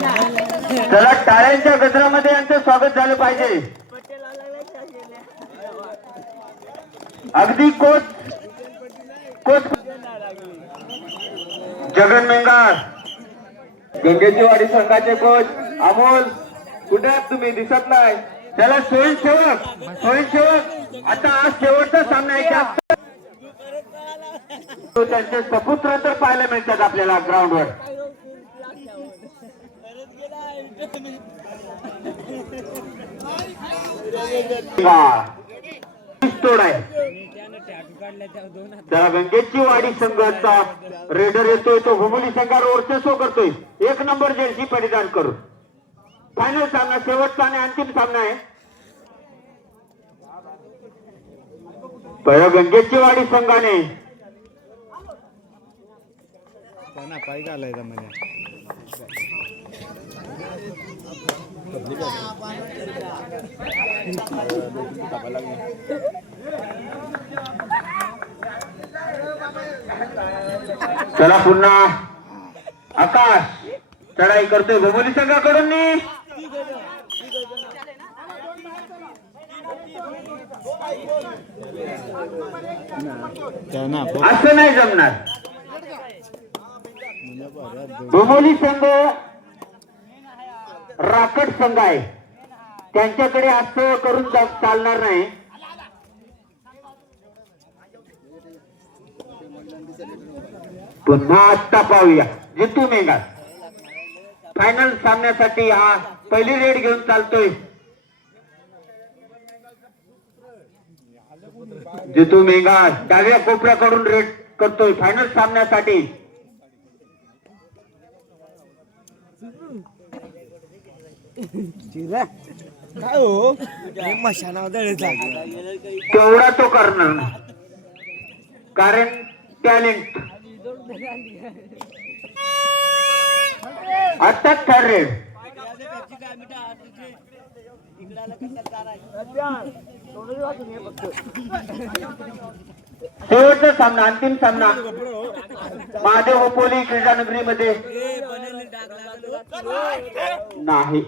चला टाळ्यांच्या गजरामध्ये यांचं स्वागत झालं पाहिजे. अगदी कोच कोच. जगन मेंगार गंगेची वाडी संघाचे कोच अमोल कुठे आहात तुम्ही? दिसत नाही. त्याला स्वयंसेवक स्वयंसेवक. आता आज शेवटचा सामना आहे. जास्त त्यांचे सपुत्र तर पाहायला मिळतात आपल्याला ग्राउंडवर तोड आहे. त्याला वाडी संघाचा रेडर येतोय तो भूमुली संघावर वर्चस्व करतोय. एक नंबर जर्सी परिधान करून. फायनल सामना शेवटचा आणि अंतिम सामना आहे. पहिला गंगेची वाडी संघाने. पाय घालायचा म्हणजे चला पुन्हा. आकाश चढाई करतोय. भोमोली संघाकडून असं नाही जमणार. भोमोली संघ राकट संघ आहे. त्यांच्याकडे असं करून चालणार नाही. पुन्हा आत्ता पाहूया. जितू मेघा फायनल सामन्यासाठी हा पहिली रेड घेऊन चालतोय. जितू मेघा डाव्या कोपऱ्याकडून रेड करतोय. फायनल सामन्यासाठी. काय हो? मशाना तेवढा तो करणार. कारण टॅलेंट आता थर्ड शेवटचा सामना अंतिम सामना. महादेव ओपोली क्रीडानगरीमध्ये. नाही.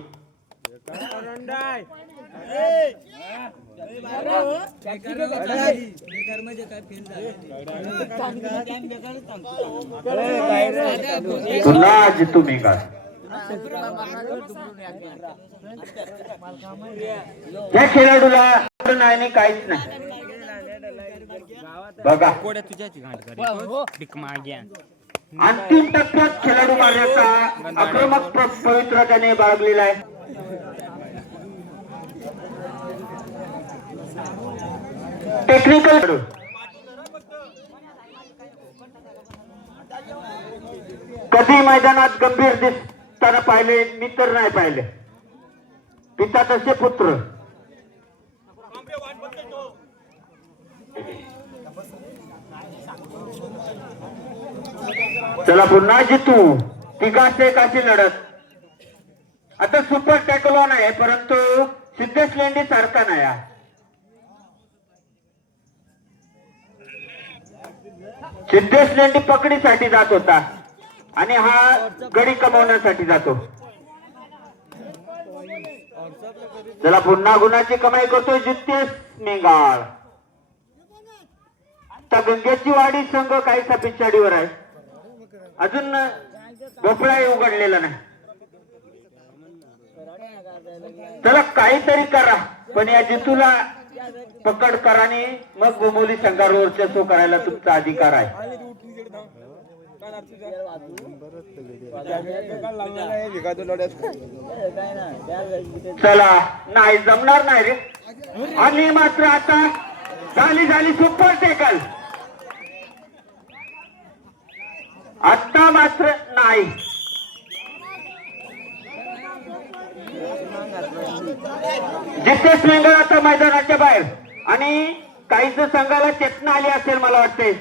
पुन्हा जितू मेघा या खेळाडूला नाही काहीच नाही. बघा. कोड्या तुझ्याची घाट करे माग्या अंतिम टप्प्यात खेळाडू मारण्याचा आक्रमक प- पवित्र त्याने बाळगलेला आहे. टेक्निकल. कधी मैदानात गंभीर दिसताना पाहिले मी तर नाही पाहिले. पिता तसे पुत्र. चला पुन्हा जितू. तिघाचे एकाची लढत. आता सुपर टॅकलॉन आहे परंतु सिद्धेश लेंडी सारखा नाही सिद्धेश लेंडी पकडीसाठी जात होता आणि हा गडी कमवण्यासाठी जातो. त्याला पुन्हा गुणाची कमाई करतोय जितेश मेंगाळ. आता गंगेची वाडी संघ काहीसा पिछाडीवर आहे. अजून भोपळाही उघडलेला नाही. चला काहीतरी करा. पण या जितूला पकड कराने मग बोंबोली संघावर वर्चस्व करायला तुमचा अधिकार आहे. चला नाही जमणार नाही रे. आणि मात्र आता झाली झाली सुपर टेकल आता मात्र नाही. जितेश मेंगळ आता मैदानाच्या बाहेर. आणि काहीच संघाला चेतना आली असेल मला वाटते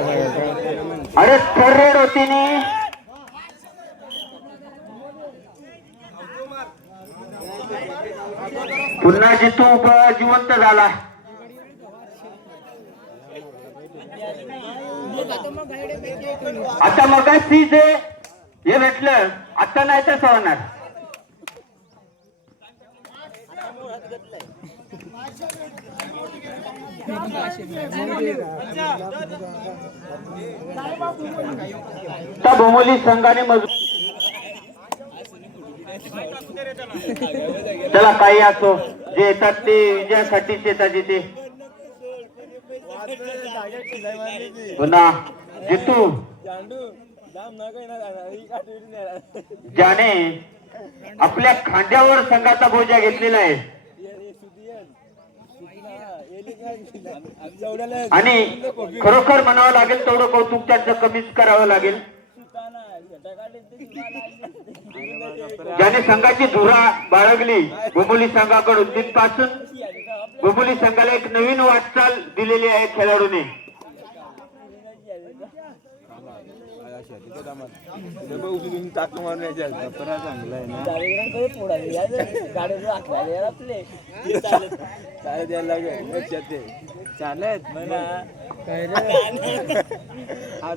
अरे थर्रेड होती नी पुन्हा जितू उप- जिवंत झाला. आता मगाशी जे हे भेटलं आता नाही तसं होणार त्या भोमोली संघाने मजबूत चला काही असो. जे येतात ते विजयासाठीच येतात इथे पुन्हा जितू. ज्याने आपल्या खांद्यावर संघाचा बोजा घेतलेला आहे. आणि खरोखर म्हणावं लागेल तेवढं कौतुक त्यांचं कमीच करावं लागेल. ज्याने संघाची धुरा बाळगली बोंबोली संघाकडून तिथपासून बोंबोली संघाला एक नवीन वाटचाल दिलेली आहे खेळाडूने.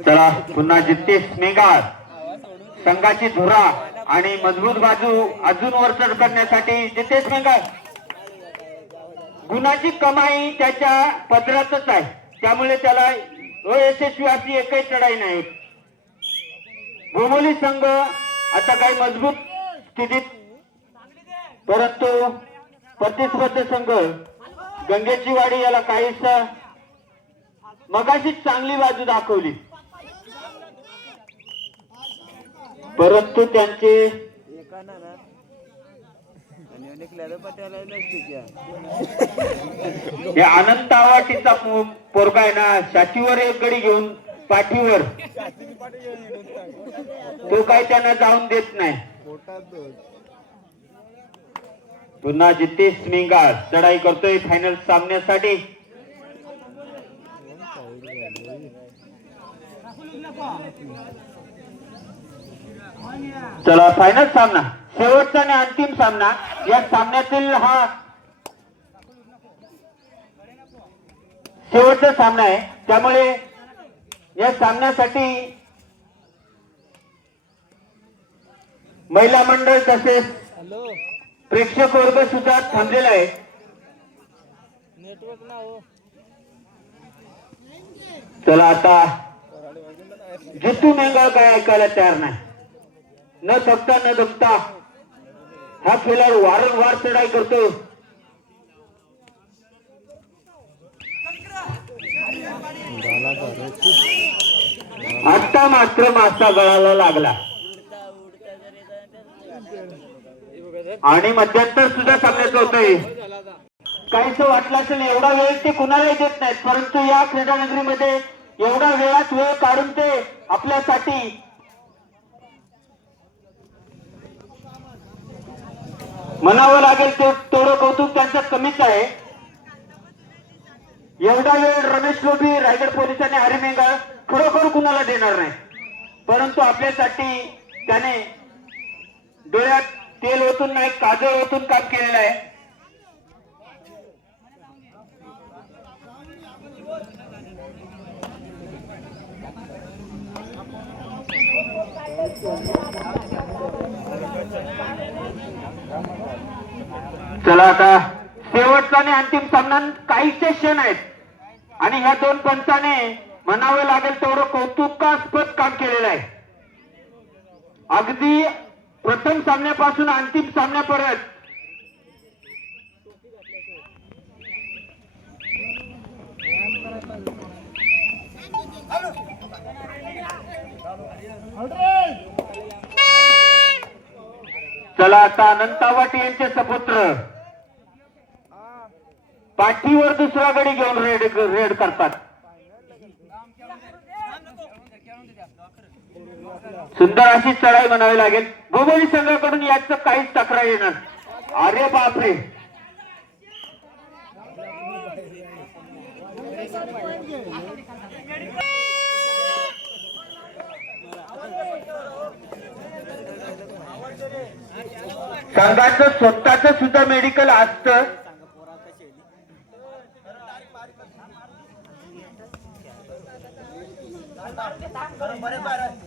चला पुन्हा जितेश मेघाळ संघाची धुरा आणि मजबूत बाजू अजून वरचढ करण्यासाठी जितेश मेघाळ गुणाची कमाई त्याच्या पदरातच आहे. त्यामुळे त्याला अयशस्वी अशी एकही चढाई नाही. भोमोली संघ आता काही मजबूत स्थितीत परंतु प्रतिस्पर्धी संघ गंगेची वाडी याला काहीस मगाशीच चांगली बाजू दाखवली. परंतु त्यांचे हे अनंत आवाटीचा पोरगा आहे ना छातीवर एक गडी घेऊन पाठीवर. तो काय त्यांना जाऊन देत नाही. पुन्हा जितेश मेंगाळ चढाई करतोय फायनल सामन्यासाठी. चला फायनल सामना. शेवटचा आणि अंतिम सामना. या सामन्यातील हा शेवटचा सामना आहे. त्यामुळे या सामन्यासाठी महिला मंडळ तसेच प्रेक्षक वर्ग सुद्धा थांबलेला आहे चला आता जितू मेंगळ काय ऐकायला तयार नाही. न थकता न दुखता हा खेळाडू वारंवार चढाई करतो. आता मात्र मासा गळाला लागला. आणि मध्यंतर सुद्धा सामन्याचं होतंय. काहीच वाटलं असेल एवढा वेळ ते कुणालाही देत नाहीत परंतु या क्रीडा नगरीमध्ये एवढा वेळात वेळ काढून ते आपल्यासाठी म्हणावं लागेल ते तेवढं कौतुक त्यांचं कमीच आहे. एवढा वेळ रमेश लोभी रायगड पोलिसांनी हरिमेंगळ खरोखर कुणाला देणार नाही. परंतु आपल्यासाठी त्याने डोळ्यात तेल ओतून नाही काजळ ओतून काम केलेलं आहे. चला आता शेवटचा आणि अंतिम सामना काहीचे क्षण आहेत. आणि ह्या दोन पंचाने म्हणावं लागेल तेवढं कौतुकास्पद काम केलेलं आहे. अगदी प्रथम सामन्यापासून अंतिम सामन्यापर्यंत. चला आता अनंत यांचे सपुत्र. पाठीवर दुसरा गडी घेऊन रेड रेड करतात. सुंदर अशी चढाई म्हणावी लागेल. गोगोली संघाकडून याच काहीच तक्रार येणार अरे बापरे. संघाच स्वतःच सुद्धा मेडिकल असत. बरोबर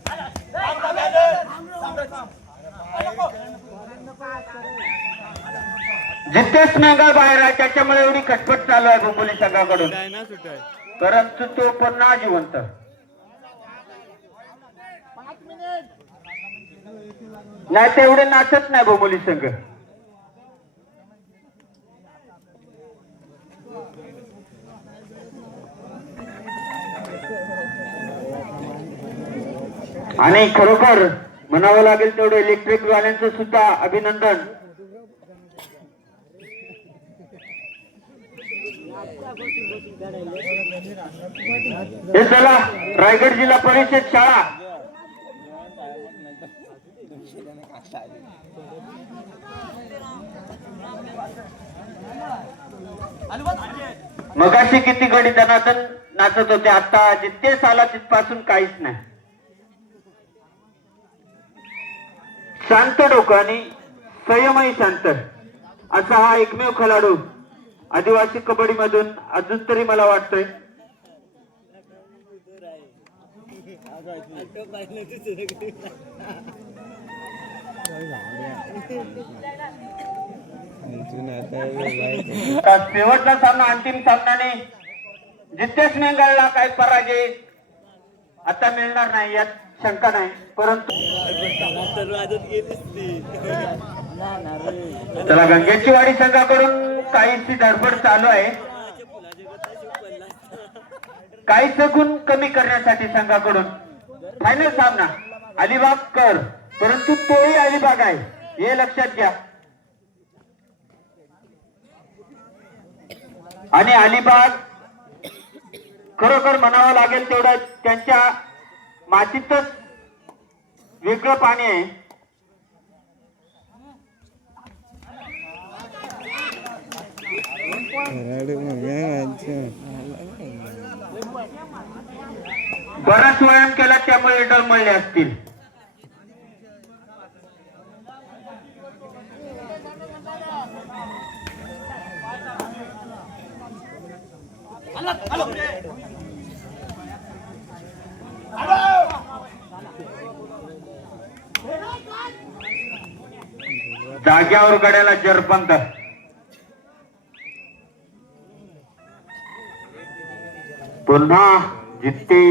जितेश मेंगा बाहेर आहे त्याच्यामुळे एवढी खटपट चालू आहे बोंबोली संघाकडून. परंतु तो पुन्हा जिवंत. नाही तेवढे नाचत नाही बोंबोली संघ. आणि खरोखर म्हणावं लागेल तेवढं इलेक्ट्रिक वाल्यांचं सुद्धा अभिनंदन. हे चला रायगड जिल्हा परिषद शाळा. मगाशी किती गडी दनादन नाचत होते आता जितके साला तिथपासून काहीच नाही. शांत डोकं आणि संयमही शांत. असा हा एकमेव खेळाडू आदिवासी कबड्डी मधून अजून तरी मला वाटतंय. शेवटचा सामना अंतिम सामन्याने जितेश मेंगालला काय पराजय आता मिळणार नाही यात. शंका नाही. परंतु चला गंगेची वाडी संघाकडून काहीशी धडपड चालू आहे. काही गुण कमी करण्यासाठी संघाकडून फायनल सामना. अलिबाग कर. परंतु तोही अलिबाग आहे. हे लक्षात घ्या. आणि अलिबाग खरोखर म्हणावं लागेल तेवढं त्यांच्या मातीतच वेगळं पाणी आहे. बराच व्यायाम केला त्यामुळे डळमळले असतील. जाग्यावर गड्याला जरपंत पुन्हा जिते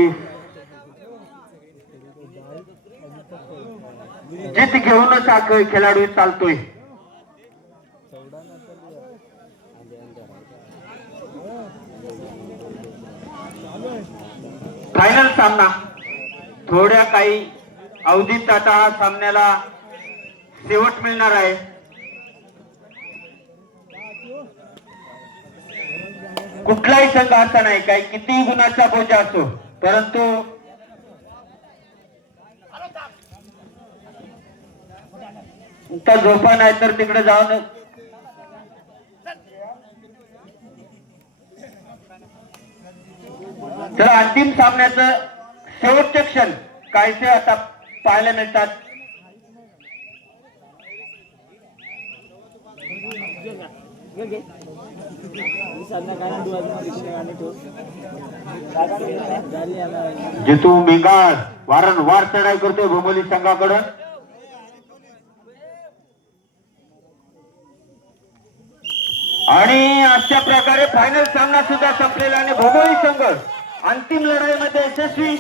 जित घेऊनच हा खेळाडू चालतोय. फायनल सामना. थोड्या काही अवधीत आता सामन्याला शेवट मिळणार आहे. कुठलाही संघ असा नाही काही कितीही गुणाचा बोजा असो परंतु झोपा नाही तर तिकडे जाऊन तर अंतिम सामन्याचं शेवटचे क्षण कायसे आता पाहायला मिळतात. जितू मिंगाळ वारंवार चढाई करतोय भोमोली संघाकडून आणि अशा प्रकारे फायनल सामना सुद्धा संपलेला आणि भोमोली संघ अंतिम लढाईमध्ये यशस्वी